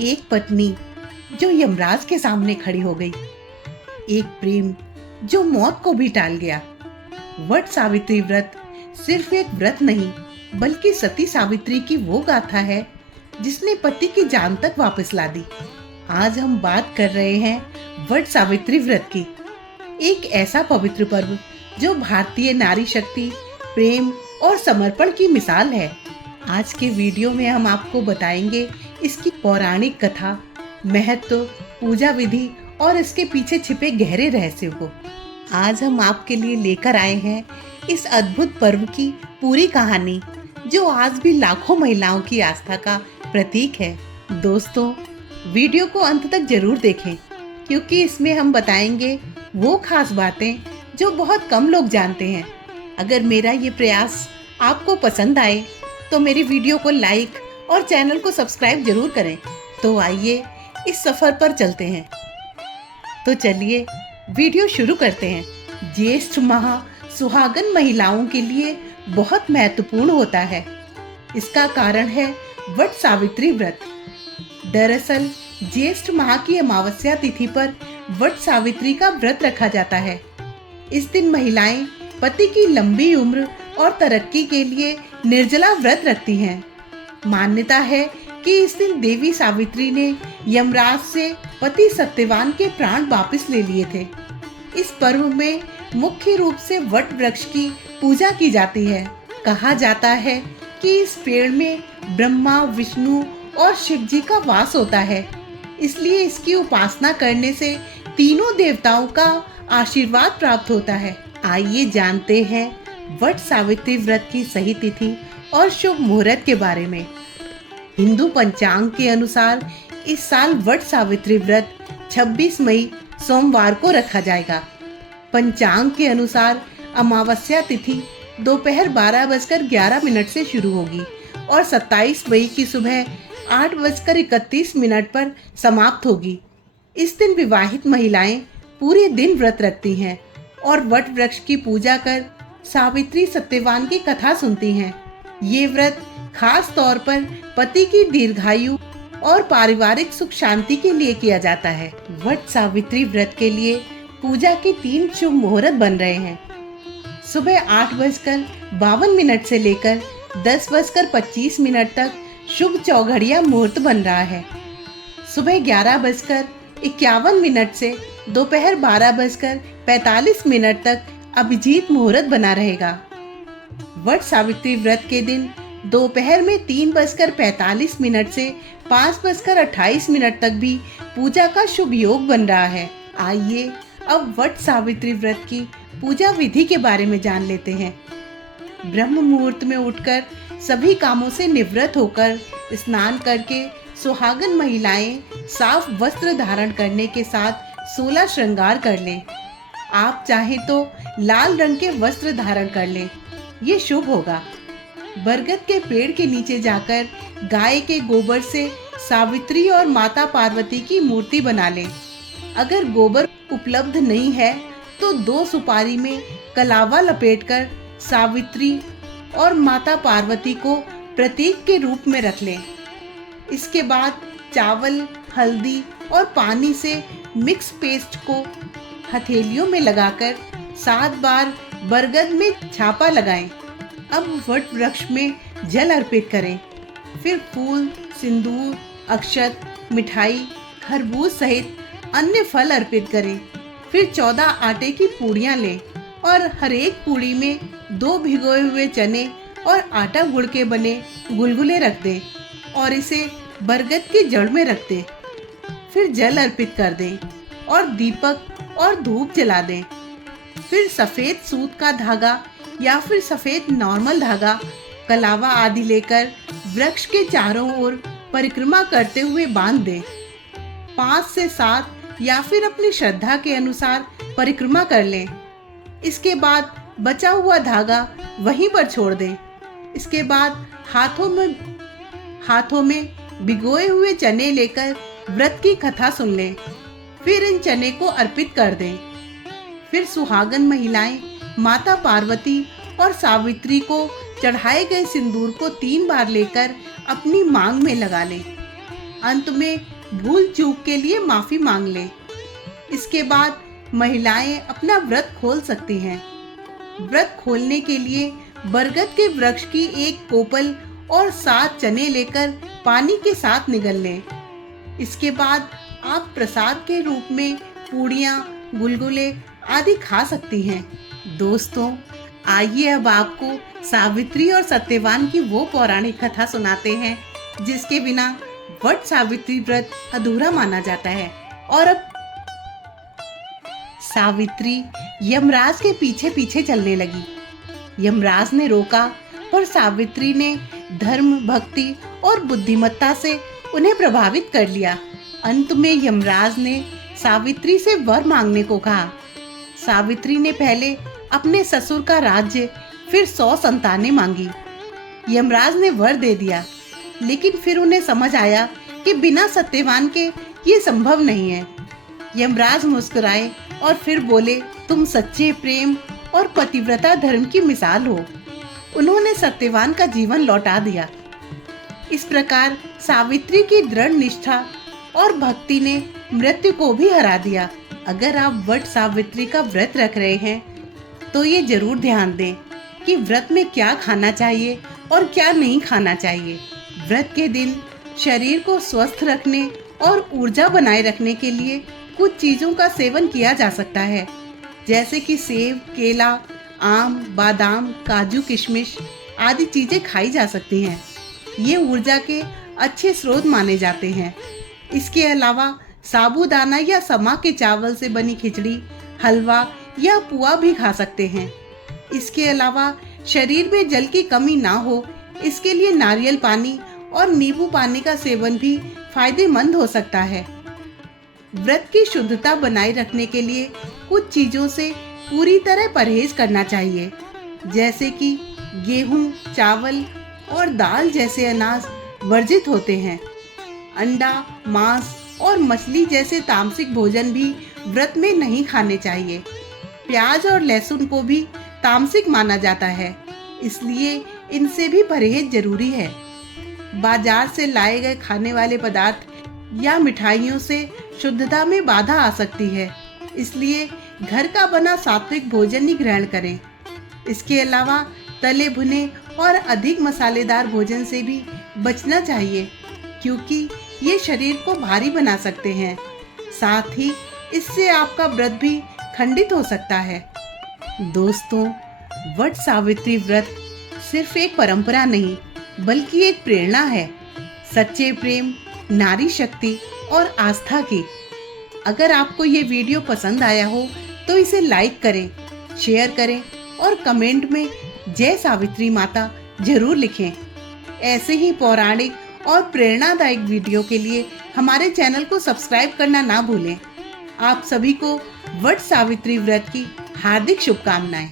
एक पत्नी जो यमराज के सामने खड़ी हो गई, एक प्रेम जो मौत को भी टाल गया। वट सावित्री व्रत सिर्फ एक व्रत नहीं, बल्कि सती सावित्री की वो गाथा है जिसने पति की जान तक वापस ला दी। आज हम बात कर रहे हैं वट सावित्री व्रत की, एक ऐसा पवित्र पर्व जो भारतीय नारी शक्ति, प्रेम और समर्पण की मिसाल है। आज के वीडियो में हम आपको बताएंगे इसकी पौराणिक कथा, महत्व, पूजा विधि और इसके पीछे छिपे गहरे रहस्यों को। आज हम आपके लिए लेकर आए हैं इस अद्भुत पर्व की पूरी कहानी, जो आज भी लाखों महिलाओं की आस्था का प्रतीक है। दोस्तों, वीडियो को अंत तक जरूर देखें, क्योंकि इसमें हम बताएंगे वो खास बातें जो बहुत कम लोग जानते हैं। अगर मेरा ये प्रयास आपको पसंद आए तो मेरी वीडियो को लाइक और चैनल को सब्सक्राइब जरूर करें। तो आइए इस सफर पर चलते हैं। तो चलिए वीडियो शुरू करते हैं। ज्येष्ठ माह सुहागन महिलाओं के लिए बहुत महत्वपूर्ण होता है। इसका कारण है वट सावित्री व्रत। दरअसल ज्येष्ठ माह की अमावस्या तिथि पर वट सावित्री का व्रत रखा जाता है। इस दिन महिलाएं पति की लंबी उम्र और तरक्की के लिए निर्जला व्रत रखती हैं। मान्यता है कि इस दिन देवी सावित्री ने यमराज से पति सत्यवान के प्राण वापस ले लिए थे। इस पर्व में मुख्य रूप से वट वृक्ष की पूजा की जाती है। कहा जाता है कि इस पेड़ में ब्रह्मा, विष्णु और शिव जी का वास होता है, इसलिए इसकी उपासना करने से तीनों देवताओं का आशीर्वाद प्राप्त होता है। आइए जानते हैं वट सावित्री व्रत की सही तिथि और शुभ मुहूर्त के बारे में। हिंदू पंचांग के अनुसार इस साल वट सावित्री व्रत 26 मई सोमवार को रखा जाएगा। पंचांग के अनुसार अमावस्या तिथि दोपहर 12:11 से शुरू होगी और 27 मई की सुबह 8:31 पर समाप्त होगी। इस दिन विवाहित महिलाएं पूरे दिन व्रत रखती हैं और वट वृक्ष की पूजा कर सावित्री सत्यवान की कथा सुनती हैं। ये व्रत खास तौर पर पति की दीर्घायु और पारिवारिक सुख शांति के लिए किया जाता है। वट सावित्री व्रत के लिए पूजा के 3 शुभ मुहूर्त बन रहे हैं। सुबह 8:52 से लेकर 10:25 तक शुभ चौघड़िया मुहूर्त बन रहा है। सुबह 11:51 से दोपहर 12:45 तक अभिजीत मुहूर्त बना रहेगा। वट सावित्री व्रत के दिन दोपहर में 3:45 से 5:28 तक भी पूजा का शुभ योग बन रहा है। आइए अब वट सावित्री व्रत की पूजा विधि के बारे में जान लेते हैं। ब्रह्म मुहूर्त में उठकर सभी कामों से निवृत्त होकर स्नान करके सुहागन महिलाएं साफ वस्त्र धारण करने के साथ 16 श्रृंगार कर लें। आप चाहें तो लाल रंग के वस्त्र धारण कर लें, ये शुभ होगा। बरगद के पेड़ के नीचे जाकर गाय के गोबर से सावित्री और माता पार्वती की मूर्ति बना लें। अगर गोबर उपलब्ध नहीं है तो 2 सुपारी में कलावा लपेटकर सावित्री और माता पार्वती को प्रतीक के रूप में रख लें। इसके बाद चावल, हल्दी और पानी से मिक्स पेस्ट को हथेलियों में लगाकर 7 बार बरगद में छापा लगाएं। अब वट वृक्ष में जल अर्पित करें, फिर फूल, सिंदूर, अक्षत, मिठाई, खरबूज सहित अन्य फल अर्पित करें। फिर 14 आटे की पूड़ियाँ लें और हर एक पूड़ी में 2 भिगोए हुए चने और आटा गुड़ के बने गुलगुले रख दें और इसे बरगद की जड़ में रख दें। फिर जल अर्पित कर दें और दीपक और धूप जला दें। फिर सफ़ेद सूत का धागा या फिर सफ़ेद नॉर्मल धागा, कलावा आदि लेकर वृक्ष के चारों ओर परिक्रमा करते हुए बांध दें। 5 से 7 या फिर अपनी श्रद्धा के अनुसार परिक्रमा कर लें। इसके बाद बचा हुआ धागा वहीं पर छोड़ दें। इसके बाद हाथों में भिगोए हुए चने लेकर व्रत की कथा सुन लें। फिर इन चने को अर्पित कर दें। फिर सुहागन महिलाएं माता पार्वती और सावित्री को चढ़ाए गए सिंदूर को 3 बार लेकर अपनी मांग में लगा लें। अंत में भूल चूक के लिए माफी मांग ले। इसके बाद महिलाएं अपना व्रत खोल सकती हैं। व्रत खोलने के लिए बरगद के वृक्ष की एक कोपल और 7 चने लेकर पानी के साथ निगल लें। इसके बाद आप प्रसाद के रूप में पूड़ियाँ, गुलगुले आदि खा सकती हैं। दोस्तों, आइए अब आपको सावित्री और सत्यवान की वो पौराणिक कथा सुनाते हैं जिसके बिना वट सावित्री व्रत अधूरा माना जाता है। और अब सावित्री यमराज के पीछे पीछे चलने लगी। यमराज ने रोका, पर सावित्री ने धर्म, भक्ति और बुद्धिमत्ता से उन्हें प्रभावित कर लिया। अंत में यमराज ने सावित्री से वर मांगने को कहा। सावित्री ने पहले अपने ससुर का राज्य, फिर 100 संतानें मांगी। यमराज ने वर दे दिया, लेकिन फिर उन्हें समझ आया कि बिना सत्यवान के ये संभव नहीं है। यमराज मुस्कुराए और फिर बोले, तुम सच्चे प्रेम और पतिव्रता धर्म की मिसाल हो। उन्होंने सत्यवान का जीवन लौटा दिया। इस प्रकार सावित्री की दृढ़ निष्ठा और भक्ति ने मृत्यु को भी हरा दिया। अगर आप वट सावित्री का व्रत रख रहे हैं तो ये जरूर ध्यान दें कि व्रत में क्या खाना चाहिए और क्या नहीं खाना चाहिए। व्रत के दिन शरीर को स्वस्थ रखने और ऊर्जा बनाए रखने के लिए कुछ चीज़ों का सेवन किया जा सकता है, जैसे कि सेब, केला, आम, बादाम, काजू, किशमिश आदि चीज़ें खाई जा सकती हैं। ये ऊर्जा के अच्छे स्रोत माने जाते हैं। इसके अलावा साबूदाना या समा के चावल से बनी खिचड़ी, हलवा या पुआ भी खा सकते हैं। इसके अलावा शरीर में जल की कमी ना हो, इसके लिए नारियल पानी और नींबू पानी का सेवन भी फायदेमंद हो सकता है। व्रत की शुद्धता बनाए रखने के लिए कुछ चीज़ों से पूरी तरह परहेज करना चाहिए, जैसे कि गेहूं, चावल और दाल जैसे अनाज वर्जित होते हैं। अंडा, मांस और मछली जैसे तामसिक भोजन भी व्रत में नहीं खाने चाहिए। प्याज और लहसुन को भी तामसिक माना जाता है, इसलिए इनसे भी परहेज जरूरी है। बाजार से लाए गए खाने वाले पदार्थ या मिठाइयों से शुद्धता में बाधा आ सकती है, इसलिए घर का बना सात्विक भोजन ही ग्रहण करें। इसके अलावा तले भुने और अधिक मसालेदार भोजन से भी बचना चाहिए, क्योंकि ये शरीर को भारी बना सकते हैं। साथ ही इससे आपका व्रत भी खंडित हो सकता है। दोस्तों, वट सावित्री व्रत सिर्फ एक परंपरा नहीं, बल्कि एक प्रेरणा है, सच्चे प्रेम, नारी शक्ति और आस्था की। अगर आपको ये वीडियो पसंद आया हो तो इसे लाइक करें, शेयर करें और कमेंट में जय सावित्री माता जरूर लिखें। ऐसे ही पौराणिक और प्रेरणादायक वीडियो के लिए हमारे चैनल को सब्सक्राइब करना ना भूलें। आप सभी को वट सावित्री व्रत की हार्दिक शुभकामनाएं।